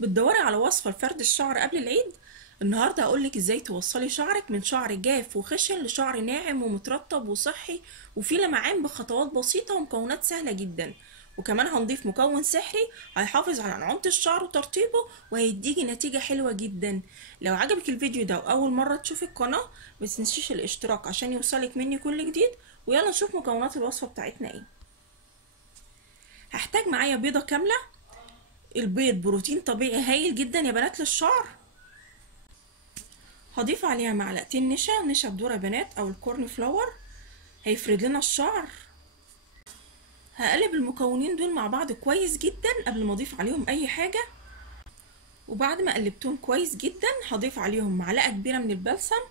بتدوري على وصفة لفرد الشعر قبل العيد؟ النهاردة هقولك ازاي توصلي شعرك من شعر جاف وخشن لشعر ناعم ومترطب وصحي وفيه لمعان بخطوات بسيطة ومكونات سهلة جدا. وكمان هنضيف مكون سحري هيحافظ على نعومة الشعر وترطيبه وهيديكي نتيجة حلوة جدا. لو عجبك الفيديو ده وأول مرة تشوفي القناة متنسيش الاشتراك عشان يوصلك مني كل جديد. ويلا نشوف مكونات الوصفة بتاعتنا ايه. هحتاج معايا بيضة كاملة. البيض بروتين طبيعي هايل جدا يا بنات للشعر. هضيف عليها معلقتين نشا بذرة يا بنات او الكورن فلاور، هيفرد لنا الشعر. هقلب المكونين دول مع بعض كويس جدا قبل ما اضيف عليهم اي حاجة. وبعد ما قلبتهم كويس جدا هضيف عليهم معلقة كبيرة من البلسم.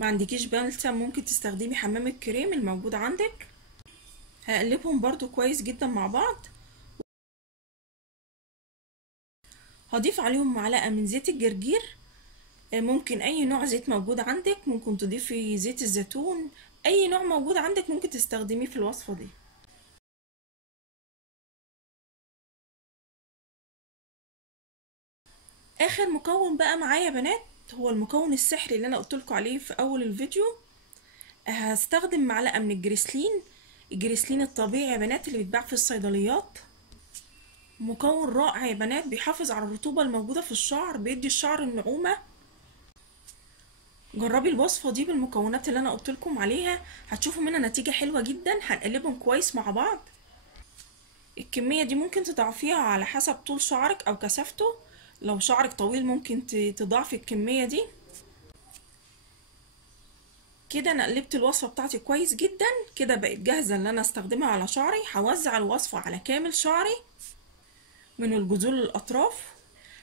ما عندكيش بلسم ممكن تستخدمي حمام الكريم الموجود عندك. هقلبهم برضو كويس جدا مع بعض. هضيف عليهم معلقة من زيت الجرجير، ممكن اي نوع زيت موجود عندك، ممكن تضيفي زيت الزيتون، اي نوع موجود عندك ممكن تستخدميه في الوصفة دي. اخر مكون بقى معايا يا بنات هو المكون السحري اللي انا قلتلكوا عليه في اول الفيديو. هستخدم معلقة من الجريسلين، الجريسلين الطبيعي يا بنات اللي بيتباع في الصيدليات. مكون رائع يا بنات، بيحافظ على الرطوبة الموجودة في الشعر، بيدي الشعر النعومة. جربي الوصفة دي بالمكونات اللي انا قلتلكم عليها، هتشوفوا منها نتيجة حلوة جدا. هنقلبهم كويس مع بعض. الكمية دي ممكن تضاعفيها على حسب طول شعرك او كثافته. لو شعرك طويل ممكن تضاعفي الكمية دي. كده انا قلبت الوصفة بتاعتي كويس جدا، كده بقت جاهزة ان انا استخدمها على شعري. هوزع الوصفة على كامل شعري من الجذور للاطراف.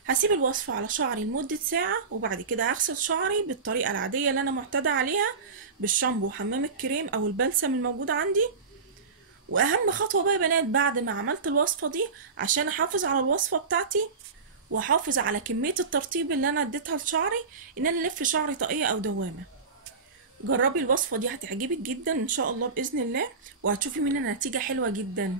هسيب الوصفة على شعري لمدة ساعة وبعد كده هغسل شعري بالطريقة العادية اللي انا معتادة عليها، بالشامبو وحمام الكريم او البلسم الموجود عندي. واهم خطوة بقى يا بنات بعد ما عملت الوصفة دي عشان احافظ على الوصفة بتاعتي واحافظ على كمية الترطيب اللي انا اديتها لشعري، ان انا الف شعري طاقية او دوامة. جربي الوصفة دي هتعجبك جدا ان شاء الله بإذن الله، وهتشوفي منها نتيجة حلوة جدا.